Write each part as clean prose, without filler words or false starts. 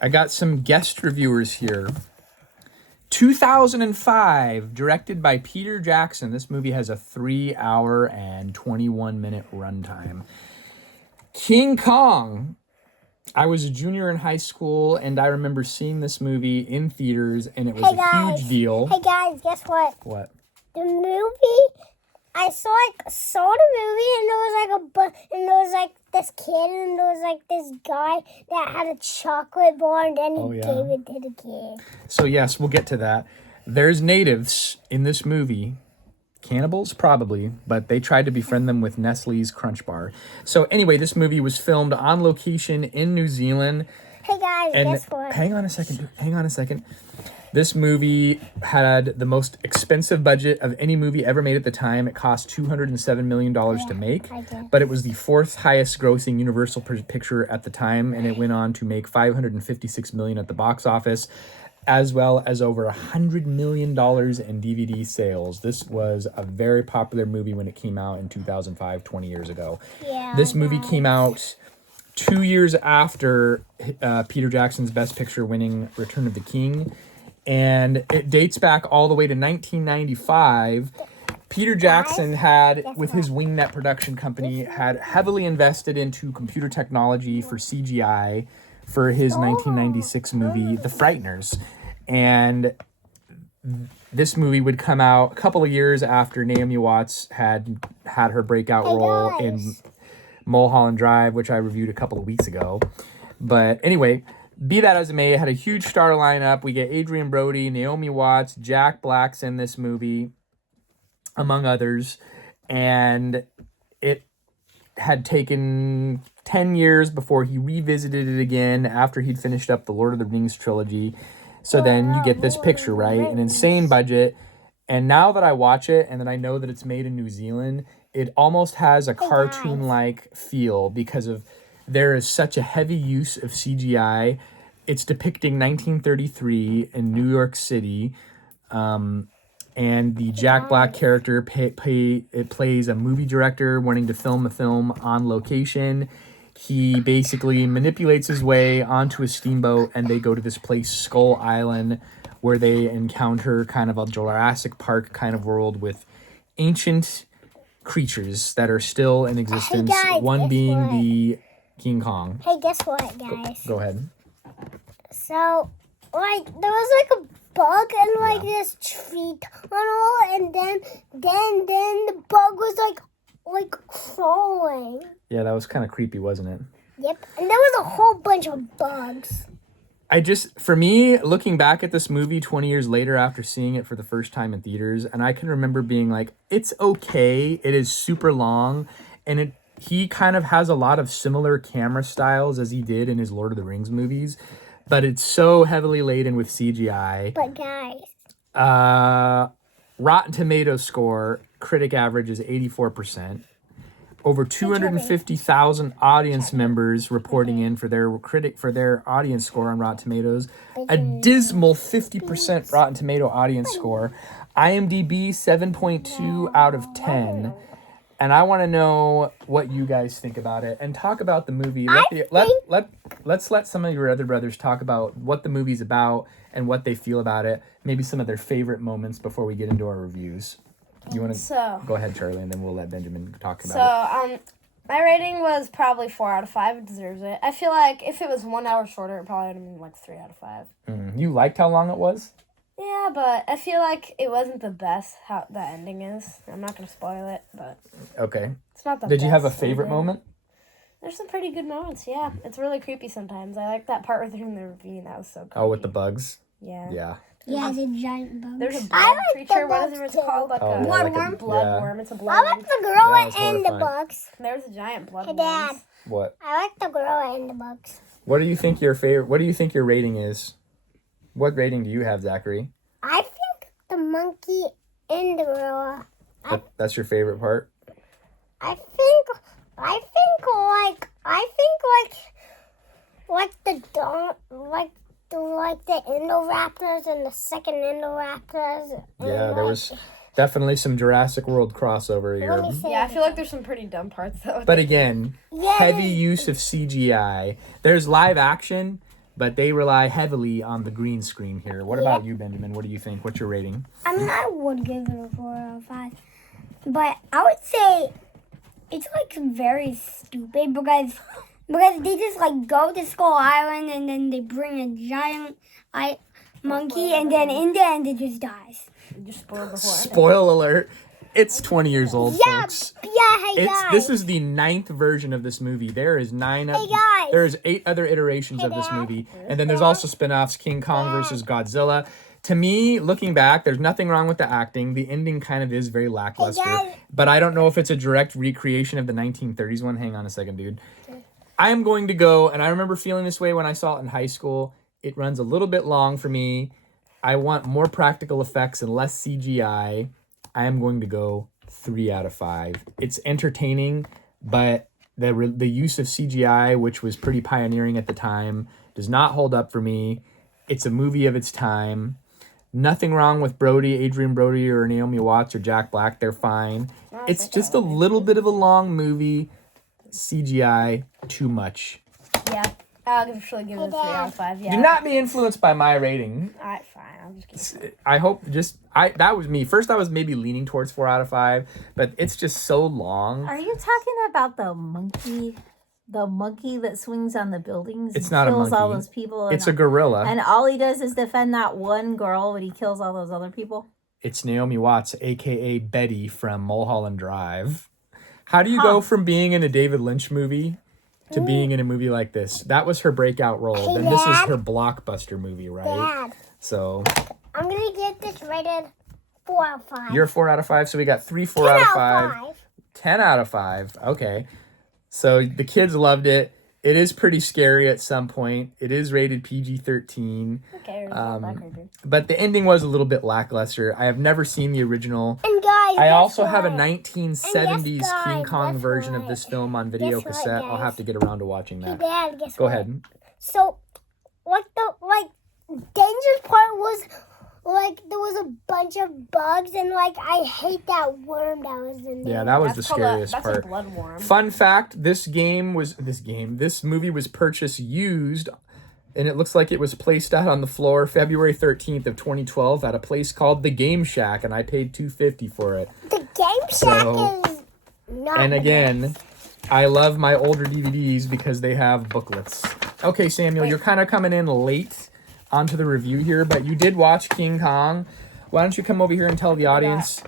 I got some guest reviewers here. 2005, directed by Peter Jackson. This movie has a 3-hour and 21-minute runtime. King Kong. I was a junior in high school, and I remember seeing this movie in theaters, and it was a huge deal. Hey guys, guess what? What? The movie, I saw the movie, and there was this kid, and there was this guy that had a chocolate bar, and then he gave it to the kid. So yes, we'll get to that. There's natives in this movie. Cannibals, probably, but they tried to befriend them with Nestle's Crunch Bar. So anyway, this movie was filmed on location in New Zealand. Hey guys, guess what? Hang on a second. This movie had the most expensive budget of any movie ever made at the time. It cost $207 million to make, but it was the fourth highest grossing Universal picture at the time, and it went on to make $556 million at the box office, as well as over $100 million in DVD sales. This was a very popular movie when it came out in 2005, 20 years ago. Yeah, this movie came out 2 years after Peter Jackson's Best Picture winning Return of the King, and it dates back all the way to 1995. Peter Jackson had, with his Wingnet production company, had heavily invested into computer technology for CGI for his 1996 movie, The Frighteners. And this movie would come out a couple of years after Naomi Watts had her breakout role in Mulholland Drive, which I reviewed a couple of weeks ago. But anyway, be that as it may, it had a huge star lineup. We get Adrian Brody, Naomi Watts, Jack Black's in this movie, among others. And it had taken 10 years before he revisited it again after he'd finished up the Lord of the Rings trilogy. So then you get this picture, right? An insane budget. And now that I watch it and then I know that it's made in New Zealand, it almost has a cartoon-like feel because there is such a heavy use of CGI. It's depicting 1933 in New York City. And the Jack Black character plays a movie director wanting to film a film on location. He basically manipulates his way onto a steamboat, and they go to this place, Skull Island, where they encounter kind of a Jurassic Park kind of world with ancient creatures that are still in existence. Hey guys, one being the King Kong. Hey, guess what, guys? Go ahead. So, there was a bug in this tree tunnel, and then the bug was crawling. Yeah, that was kind of creepy, wasn't it? Yep, and there was a whole bunch of bugs. For me, looking back at this movie 20 years later after seeing it for the first time in theaters, and I can remember being like, it's okay, it is super long, and he kind of has a lot of similar camera styles as he did in his Lord of the Rings movies, but it's so heavily laden with CGI. But guys, Rotten Tomatoes score, critic average is 84%. Over 250,000 audience members reporting in for their audience score on Rotten Tomatoes. A dismal 50% Rotten Tomato audience score. IMDb 7.2 out of 10. And I want to know what you guys think about it and talk about the movie. Let's let some of your other brothers talk about what the movie's about and what they feel about it. Maybe some of their favorite moments before we get into our reviews. You want to go ahead, Charlie, and then we'll let Benjamin talk about it. My rating was probably 4 out of 5. It deserves it. I feel like if it was 1 hour shorter, it probably would have been 3 out of 5. You liked how long it was? Yeah, but I feel like it wasn't the best how the ending is. I'm not going to spoil it, but... Okay. It's not the Did best you have a favorite moment? There's some pretty good moments, yeah. It's really creepy sometimes. I like that part with her in the ravine. That was so creepy. Oh, with the bugs? Yeah. Yeah. Yeah, the giant bug. There's a blood creature. What is it called? Bloodworm. Bloodworm. It's a I bloodworm. like the gorilla and the bugs. There's a giant bloodworm. Hey, Dad. What? I like the gorilla and the bugs. What do you think your rating is? What rating do you have, Zachary? I think the monkey and the gorilla. That's your favorite part? I think the Indoraptors and the second Indoraptors. Yeah, there was definitely some Jurassic World crossover here. Yeah, I feel like there's some pretty dumb parts though. But again, heavy use of CGI. There's live action, but they rely heavily on the green screen here. What about you, Benjamin? What do you think? What's your rating? I mean, I would give it a 4 out of 5. But I would say it's like very stupid because they just like go to Skull Island and then they bring a giant monkey and then in the end it just dies. You just spoiled the whole ending. Spoil alert. It's 20 years old, folks. Hey guys. This is the 9th version of this movie. There is 9. Hey guys. There's 8 other iterations of this movie, and then there's also spin-offs: King Kong versus Godzilla. To me, looking back, there's nothing wrong with the acting. The ending kind of is very lackluster, but I don't know if it's a direct recreation of the 1930s one. Hang on a second, dude. I am going to go, and I remember feeling this way when I saw it in high school. It runs a little bit long for me. I want more practical effects and less CGI. I am going to go 3 out of 5. It's entertaining, but the use of CGI, which was pretty pioneering at the time, does not hold up for me. It's a movie of its time. Nothing wrong with Adrian Brody, or Naomi Watts, or Jack Black. They're fine. It's just a little bit of a long movie. CGI, too much. Yeah, I'll actually give it a 3 out of 5. Yeah. Do not be influenced by my rating. Alright, fine. I'll just give it. I hope that was me. First, I was maybe leaning towards 4 out of 5, but it's just so long. Are you talking about the monkey? The monkey that swings on the buildings? It's and not a kills monkey. all those people. It's a gorilla. And all he does is defend that one girl when he kills all those other people. It's Naomi Watts, aka Betty from Mulholland Drive. How do you go from being in a David Lynch movie to being in a movie like this? That was her breakout role. Hey, Then this is Dad. her blockbuster movie, right? Dad, So I'm gonna get this rated 4 out of 5. you're 4 out of 5. So we got 3 4 10 out of 5. 5. 10 out of 5. Okay. So the kids loved it. It is pretty scary at some point. It is rated PG-13. Who cares? Not that creepy. But the ending was a little bit lackluster. I have never seen the original. And guys, I guess also have a what? 1970s guys, King Kong guess version of what? this film on video Guess what, cassette. I'll guys? have to get around to watching Hey that. Dad, guess Go what? ahead. So, dangerous part was there was a bunch of bugs and I hate that worm that was in there. Yeah, that was That's the called scariest that's part. a blood worm. Fun fact, this movie was purchased used, and it looks like it was placed out on the floor February 13th of 2012 at a place called The Game Shack, and I paid $2.50 for it. The Game Shack is not. And the again, best. I love my older DVDs because they have booklets. Okay, Samuel, you're kind of coming in late onto the review here, but you did watch King Kong. Why don't you come over here and tell the audience?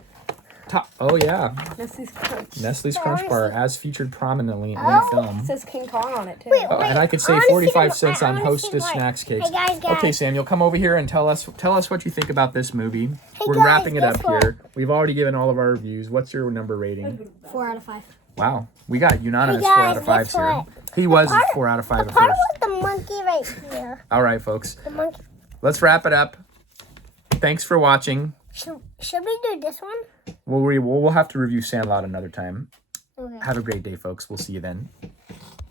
Oh yeah, Nestle's Crunch Bar, as featured prominently in the film. It says King Kong on it too. Wait, And I could I save wanna see 45 the- cents I on wanna see Hostess more. Snacks Cakes. Hey, guys. Okay, Samuel, come over here and tell us what you think about this movie. We're guys, wrapping it guess up what? here. We've already given all of our reviews. What's your number rating? 4 out of 5. Wow, we got unanimous Hey, 4 guys, out of 5 guess here. what? He was part- 4 out of 5 at Part first. with the monkey right here. All right, folks, The monkey. let's wrap it up. Thanks for watching. Should we do this one? We'll have to review Sandlot another time. Okay. Have a great day, folks. We'll see you then.